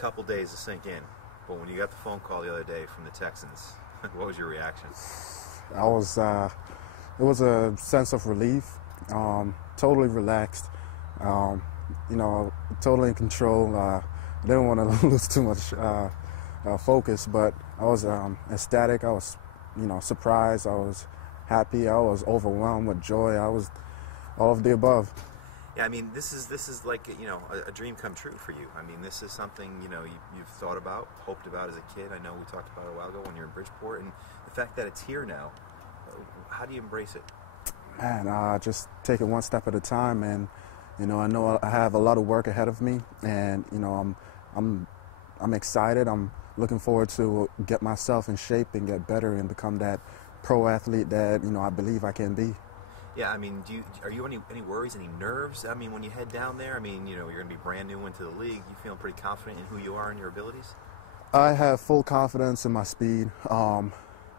couple days to sink in. But when you got the phone call the other day from the Texans, what was your reaction? It was a sense of relief, totally relaxed, totally in control. I didn't want to lose too much focus, but I was ecstatic. I was, surprised. I was happy. I was overwhelmed with joy. I was all of the above. Yeah, I mean, this is like, a dream come true for you. I mean, this is something, you've thought about, hoped about as a kid. I know we talked about it a while ago when you were in Bridgeport, and the fact that it's here now, how do you embrace it? Man, just take it one step at a time, and, I know I have a lot of work ahead of me, and, I'm excited. I'm looking forward to get myself in shape and get better and become that pro athlete that, I believe I can be. Yeah, I mean, are you any worries, any nerves? I mean, when you head down there, I mean, you're going to be brand new into the league. You feeling pretty confident in who you are and your abilities? I have full confidence in my speed. I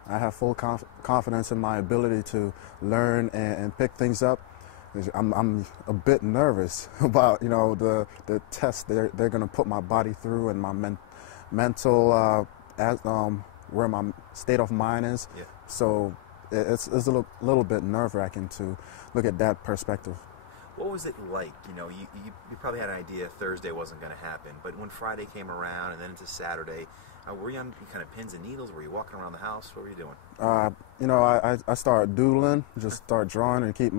have full confidence in my ability to learn and pick things up. I'm a bit nervous about, the test they're going to put my body through and my mental, where my state of mind is. Yeah. So it's a little bit nerve-wracking to look at that perspective. What was it like? You probably had an idea Thursday wasn't going to happen, but when Friday came around and then into Saturday, were you on kind of pins and needles? Were you walking around the house? What were you doing? I started doodling, just start drawing and keep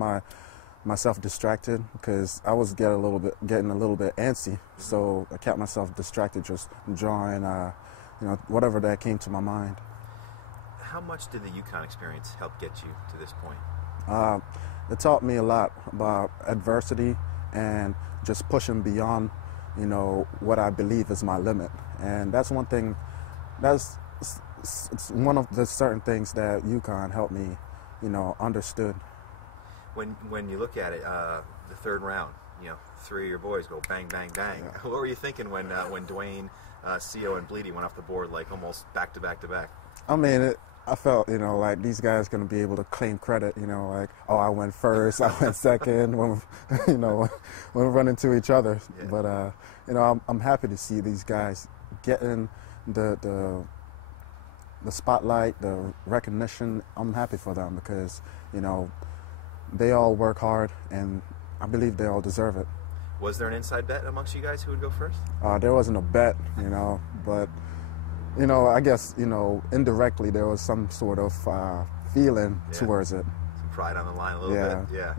myself distracted because I was getting a little bit antsy. Mm-hmm. So I kept myself distracted, just drawing, whatever that came to my mind. How much did the UConn experience help get you to this point? It taught me a lot about adversity and just pushing beyond, what I believe is my limit. And that's one thing, it's one of the certain things that UConn helped me, understood. When you look at it, the third round, three of your boys go bang, bang, bang. Yeah. What were you thinking when Dwayne, Co, and Bleedy went off the board like almost back to back to back? I mean, I felt, like these guys going to be able to claim credit, like, oh, I went first, I went second, when we run into each other. Yeah. But, I'm happy to see these guys getting the spotlight, the recognition. I'm happy for them because, they all work hard, and I believe they all deserve it. Was there an inside bet amongst you guys who would go first? There wasn't a bet, but... I guess, indirectly there was some sort of feeling towards it. Some pride on the line a little bit. Yeah.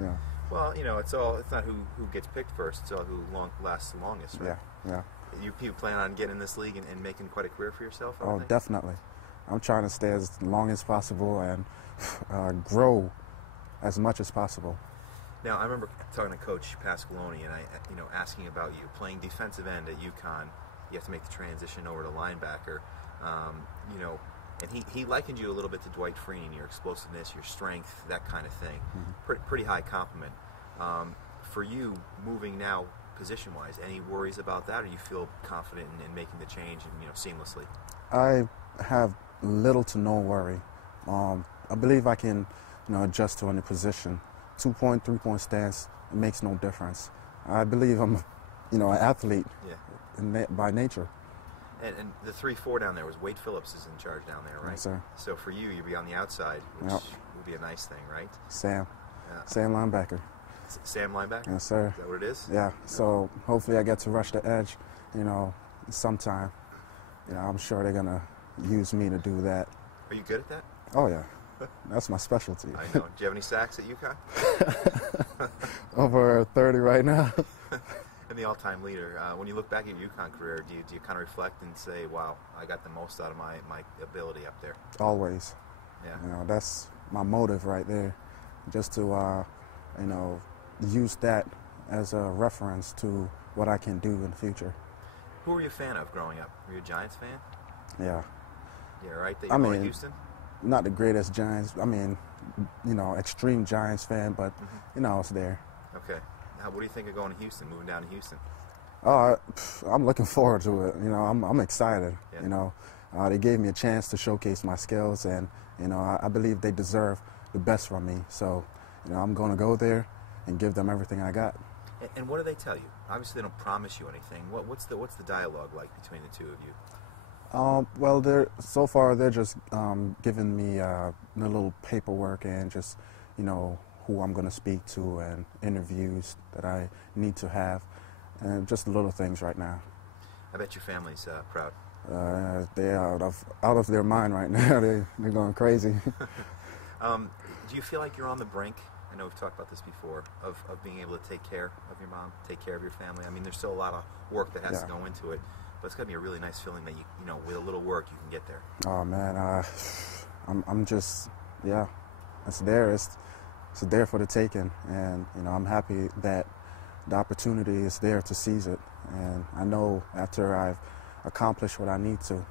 Well, it's not who gets picked first, it's all who lasts the longest, right? Yeah. You people plan on getting in this league and making quite a career for yourself? Oh, definitely. I'm trying to stay as long as possible and grow as much as possible. Now, I remember talking to Coach Pasqualoni and asking about you playing defensive end at UConn. You have to make the transition over to linebacker. And he likened you a little bit to Dwight Freeney, your explosiveness, your strength, that kind of thing. Mm-hmm. Pretty high compliment. For you, moving now position-wise, any worries about that, or you feel confident in making the change seamlessly? I have little to no worry. I believe I can adjust to any position. 2-point, 3-point stance, it makes no difference. I believe I'm an athlete. Yeah. By nature. And the 3-4 down there was Wade Phillips is in charge down there, right? Yes, sir. So for you, you'd be on the outside, which would be a nice thing, right? Sam linebacker. Sam linebacker? Yes, sir. Is that what it is? Yeah. So hopefully I get to rush the edge, sometime. I'm sure they're going to use me to do that. Are you good at that? Oh, yeah. That's my specialty. I know. Do you have any sacks at UConn? Over 30 right now. And the all-time leader. When you look back at your UConn career, do you kind of reflect and say, wow, I got the most out of my ability up there? Always. Yeah. That's my motive right there, just to, use that as a reference to what I can do in the future. Who were you a fan of growing up? Were you a Giants fan? Yeah. Yeah, right? That you're going to Houston? Not the greatest Giants. Extreme Giants fan, but, I was there. Okay. What do you think of going to Houston, moving down to Houston? I'm looking forward to it. I'm excited. Yeah. They gave me a chance to showcase my skills, and I believe they deserve the best from me. So, I'm going to go there and give them everything I got. And what do they tell you? obviously they don't promise you anything. What's the dialogue like between the two of you? Well, so far they're just giving me a little paperwork and just, who I'm going to speak to and interviews that I need to have, and just the little things right now. I bet your family's proud. They're out of their mind right now. They're going crazy. Do you feel like you're on the brink? I know we've talked about this before, of being able to take care of your mom, take care of your family. I mean, there's still a lot of work that has to go into it, but it's got to be a really nice feeling that you know, with a little work, you can get there. Oh man, I'm just, yeah, it's there. It's there for the taking, and I'm happy that the opportunity is there to seize it. And I know after I've accomplished what I need to,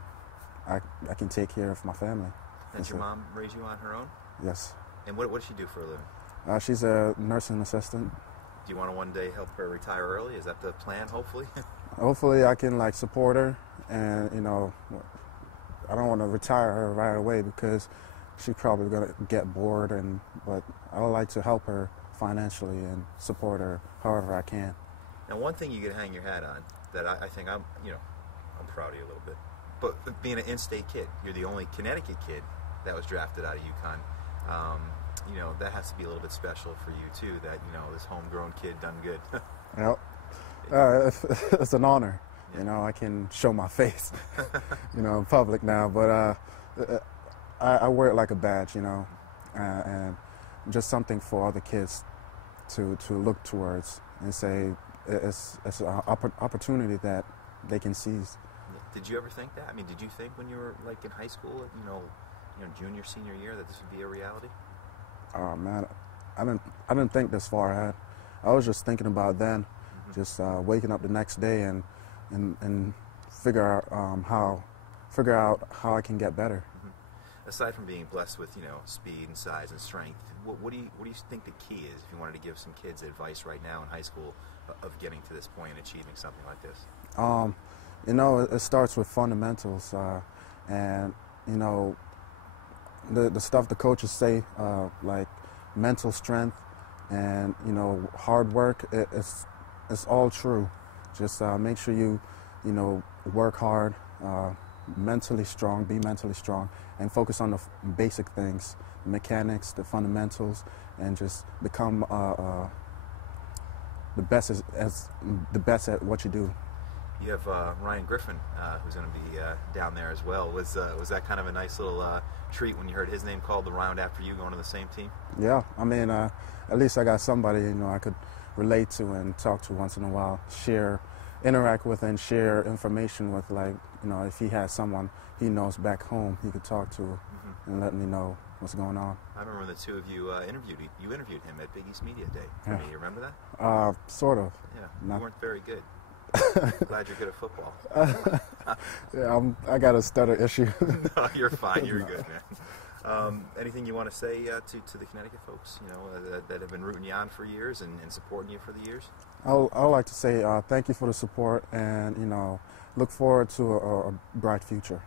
I can take care of my family. Did your mom raise you on her own? Yes. And what does she do for a living? She's a nursing assistant. Do you want to one day help her retire early? Is that the plan, hopefully? Hopefully I can support her, and I don't want to retire her right away because she's probably going to get bored, but I would like to help her financially and support her however I can. Now, one thing you can hang your hat on that I think I'm proud of you a little bit, but being an in-state kid, you're the only Connecticut kid that was drafted out of UConn. That has to be a little bit special for you too, that this homegrown kid done good. Yep. It's an honor. Yeah. I can show my face in public now, but I wear it like a badge, and just something for other kids to look towards and say it's an opportunity that they can seize. Did you ever think that? I mean, did you think when you were in high school, junior, senior year, that this would be a reality? Oh man, I didn't think this far ahead. I was just thinking about then, just waking up the next day and figure out how I can get better. Aside from being blessed with speed and size and strength, what do you think the key is if you wanted to give some kids advice right now in high school of getting to this point and achieving something like this? It starts with fundamentals, and the stuff the coaches say, like mental strength and hard work. It's all true. Just make sure you work hard, mentally strong, be mentally strong, and focus on the basic things, the mechanics, the fundamentals, and just become the best at what you do. You have Ryan Griffin, who's going to be down there as well. Was that kind of a nice little treat when you heard his name called around after you going to the same team? Yeah, I mean, at least I got somebody I could relate to and talk to once in a while, interact with and share information with. If he has someone he knows back home, he could talk to and let me know what's going on. I remember when the two of you interviewed him at Big East Media Day. Yeah. You remember that? Sort of. Yeah, you weren't very good. Glad you're good at football. Yeah, I got a stutter issue. No, you're fine. You're good, man. Anything you want to say to the Connecticut folks, that have been rooting you on for years and supporting you for the years? I would like to say thank you for the support, and look forward to a bright future.